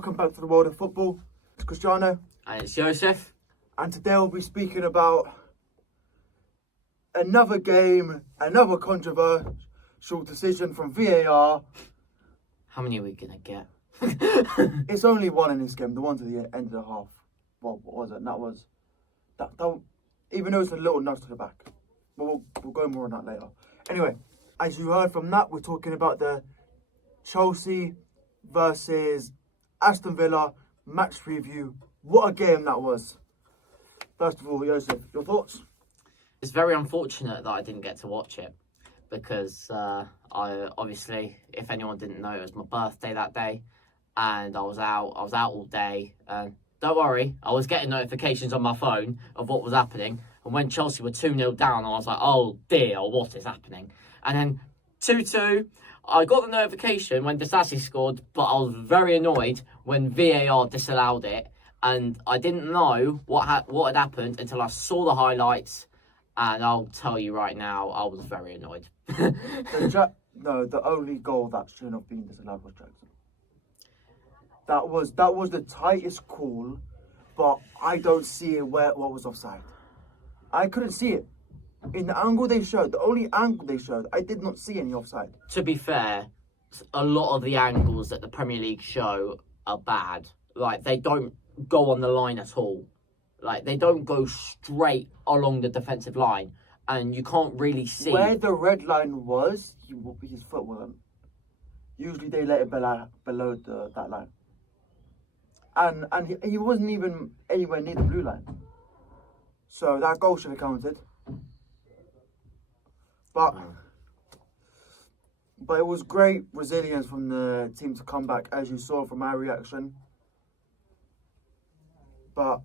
Welcome back to the world of football. It's Cristiano. And it's Joseph. And today we'll be speaking about another game, another controversial decision from VAR. How many are we going to get? It's only one in this game, the one to the end of the half. What was it? And that was... That, even though it's a little nudge to the back. But we'll go more on that later. Anyway, as you heard from that, we're talking about the Chelsea versus Aston Villa match preview. What a game that was. First of all, Joseph, your thoughts? It's very unfortunate that I didn't get to watch it because I obviously, if anyone didn't know, it was my birthday that day and I was out all day. And don't worry, I was getting notifications on my phone of what was happening. And when Chelsea were 2-0 down, I was like, oh dear, what is happening? And then 2-2, I got the notification when Disasi scored, but I was very annoyed when VAR disallowed it. And I didn't know what had happened until I saw the highlights. And I'll tell you right now, I was very annoyed. The only goal that shouldn't have been disallowed was Jackson. That was the tightest call, but I don't see it what was offside. I couldn't see it. In the angle they showed, the only angle they showed, I did not see any offside. To be fair, a lot of the angles that the Premier League show are bad. Like, they don't go on the line at all. Like, they don't go straight along the defensive line. And you can't really see... Where the red line was, his foot wasn't. Usually they let it below that line. And he wasn't even anywhere near the blue line. So that goal should have counted. But it was great resilience from the team to come back, as you saw from our reaction. But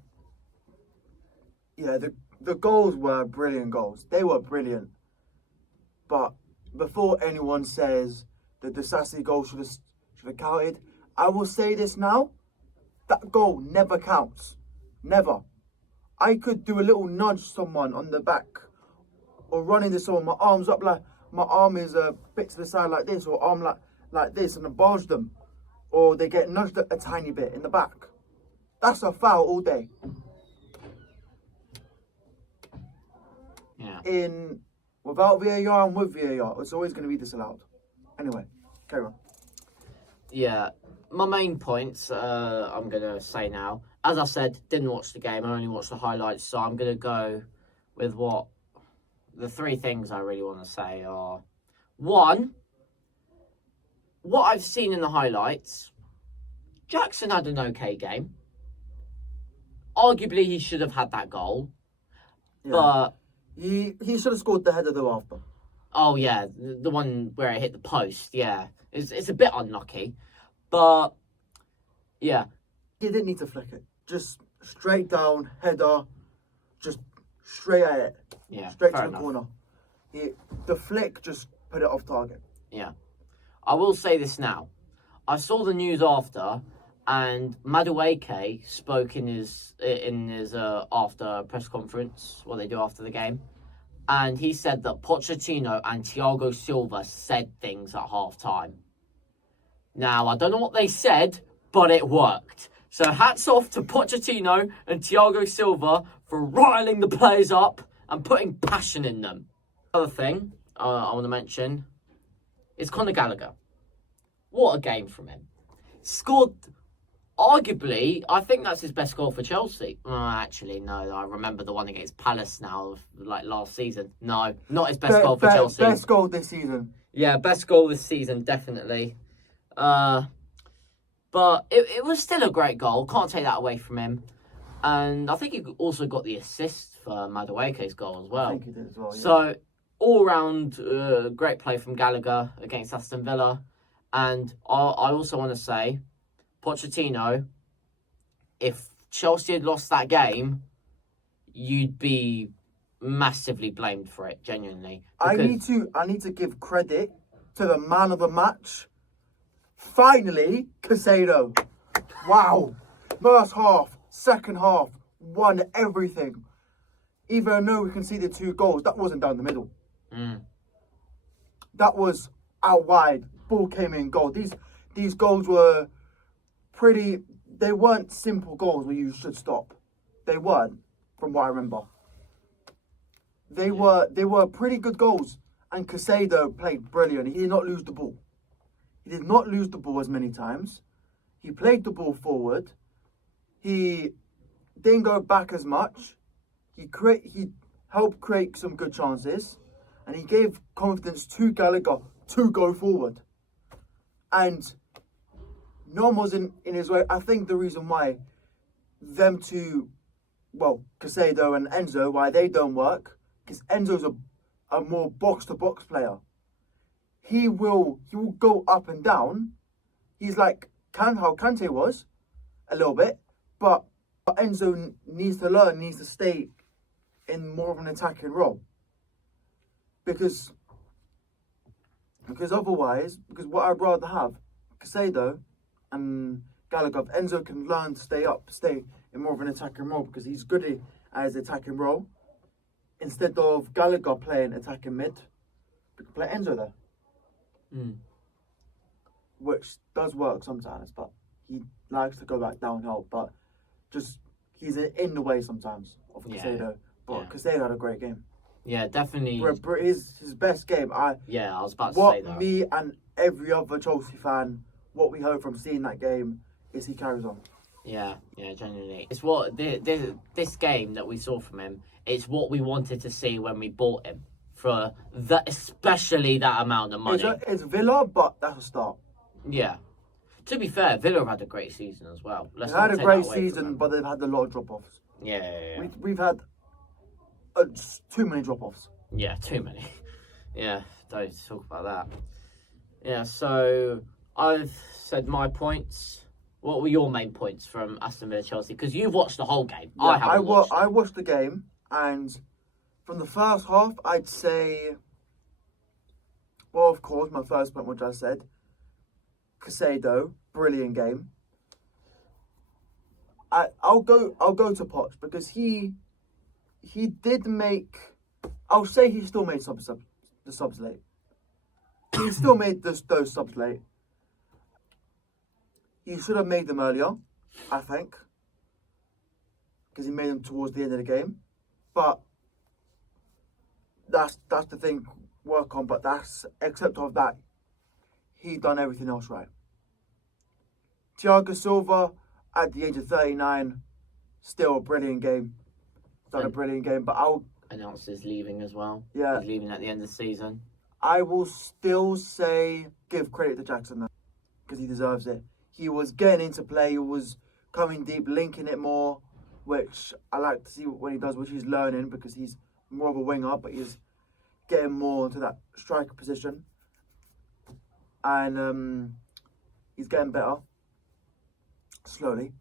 yeah, the goals were brilliant goals. They were brilliant. But before anyone says that the Disasi goal should have counted, I will say this now. That goal never counts. Never. I could do a little nudge someone on the back or run into someone, my arms up like my arm is a bit to the side like this, or arm like this, and I barge them, or they get nudged a tiny bit in the back. That's a foul all day. Yeah. Without VAR and with VAR, it's always going to be disallowed. Anyway, carry on. Yeah. My main points, I'm going to say now. As I said, didn't watch the game. I only watched the highlights. So I'm going to go with the three things I really want to say are... One, what I've seen in the highlights, Jackson had an okay game. Arguably, he should have had that goal. Yeah. But... He should have scored the header though after. Oh, yeah. The one where it hit the post, yeah. It's a bit unlucky. But, yeah. He didn't need to flick it. Just straight down, header, just straight at it. Yeah, straight to the corner. The flick just put it off target. Yeah. I will say this now. I saw the news after, and Madueke spoke in his after press conference, what they do after the game, and he said that Pochettino and Thiago Silva said things at half-time. Now, I don't know what they said, but it worked. So hats off to Pochettino and Thiago Silva for riling the players up and putting passion in them. Another thing I want to mention is Conor Gallagher. What a game from him. Scored, arguably, I think that's his best goal for Chelsea. Actually, no, I remember the one against Palace now, like last season. No, not his best goal for Chelsea. Best goal this season. Yeah, best goal this season, definitely. But it was still a great goal. Can't take that away from him. And I think he also got the assist for Madueke's goal as well. I think he did as well, yeah. So, all-round great play from Gallagher against Aston Villa. And I also want to say, Pochettino, if Chelsea had lost that game, you'd be massively blamed for it, genuinely. I need to give credit to the man of the match. Finally, Casado. Wow. First half, second half, won everything. Even though we conceded 2 goals, that wasn't down the middle. That was out wide. Ball came in goal. These goals were They weren't simple goals where you should stop. They weren't, from what I remember. They were pretty good goals, and Casado played brilliant. He did not lose the ball. He did not lose the ball as many times. He played the ball forward. He didn't go back as much. He helped create some good chances, and he gave confidence to Gallagher to go forward. And no one was in his way. I think the reason why them two, well, Casado and Enzo, why they don't work, because Enzo's a more box-to-box player. He will go up and down. He's like how Kante was, a little bit, but Enzo needs to stay in more of an attacking role. Because otherwise, because what I'd rather have, Casado and Gallagher, if Enzo can learn to stay in more of an attacking role, because he's good at his attacking role, instead of Gallagher playing attacking mid, we can play Enzo there. Which does work sometimes, but he likes to go back downhill, but just he's in the way sometimes of Casado. But Casado had a great game. Yeah, definitely. His best game. I was about to say that. What me and every other Chelsea fan, what we hope from seeing that game is he carries on. Yeah, genuinely. It's what this game that we saw from him. It's what we wanted to see when we bought him for especially that amount of money. It's Villa, but that's a start. Yeah. To be fair, Villa have had a great season as well. They've had a great season, but they've had a lot of drop-offs. Yeah. We've had too many drop-offs. Yeah, too many. Yeah, don't talk about that. Yeah, so I've said my points. What were your main points from Aston Villa Chelsea? Because you've watched the whole game. Yeah, I watched the game, and from the first half, I'd say, well, of course, my first point, which I said, Casado, brilliant game. I'll go to Poch because he did make. I'll say he still made the subs late. He still made those subs late. He should have made them earlier, I think, because he made them towards the end of the game. But that's the thing work on. But except of that, he done everything else right. Thiago Silva, at the age of 39, still a brilliant game. Done a brilliant game, but I'll announced his leaving as well. Yeah, he's leaving at the end of the season. I will still say give credit to Jackson though, because he deserves it. He was getting into play. He was coming deep, linking it more, which I like to see when he does, which he's learning because he's more of a winger, but he's getting more into that striker position, and he's getting better slowly.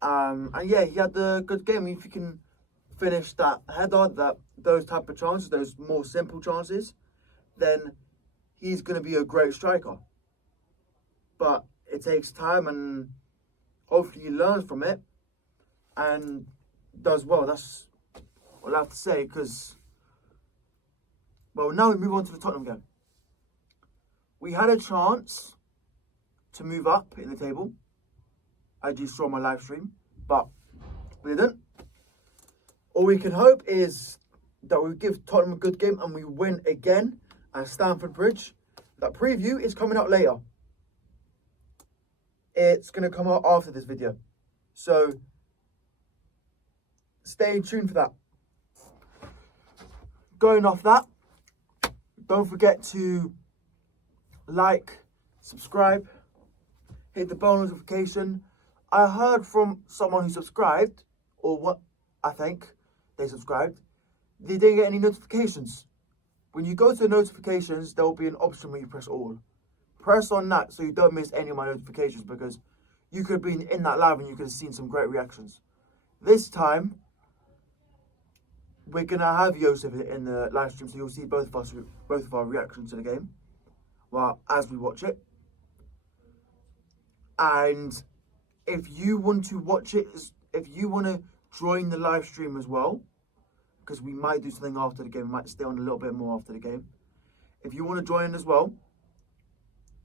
And yeah, he had a good game. If you can finish that header, those type of chances, those more simple chances, then he's going to be a great striker. But it takes time, and hopefully he learns from it and does well. That's what I have to say, because, well, now we move on to the Tottenham game. We had a chance to move up in the table, as you saw my live stream, but we didn't. All we can hope is that we give Tottenham a good game and we win again at Stamford Bridge. That preview is coming out later. It's going to come out after this video. So stay tuned for that. Going off that, don't forget to like, subscribe, hit the bell notification. I heard from someone who subscribed, or what I think they subscribed, they didn't get any notifications. When you go to the notifications, there will be an option where you press all. Press on that so you don't miss any of my notifications, because you could have been in that live and you could have seen some great reactions. This time, we're going to have Joseph in the live stream, so you'll see both of our reactions to the game as we watch it. And if you want to watch it, if you want to join the live stream as well, because we might do something after the game, we might stay on a little bit more after the game. If you want to join as well,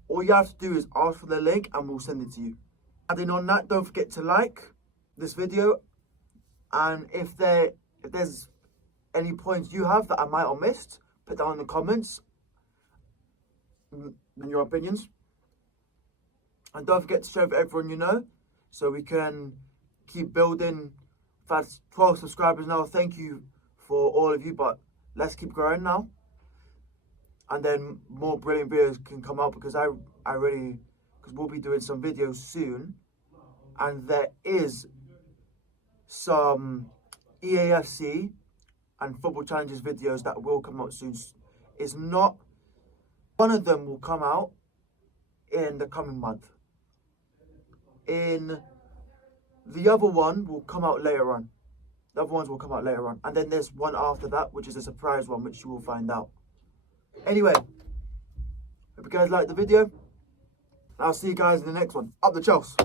all you have to do is ask for the link and we'll send it to you. Adding on that, don't forget to like this video, and if there's any points you have that I might have missed, put down in the comments in your opinions. And don't forget to share with everyone you know, so we can keep building. That's 12 subscribers now. Thank you for all of you, but let's keep growing now. And then more brilliant videos can come out, because because we'll be doing some videos soon, and there is some EAFC and football challenges videos that will come out soon. It's not, one of them will come out in the coming month. The other one will come out later on. The other ones will come out later on. And then there's one after that, which is a surprise one, which you will find out. Anyway, hope you guys liked the video. I'll see you guys in the next one. Up the Chelsea.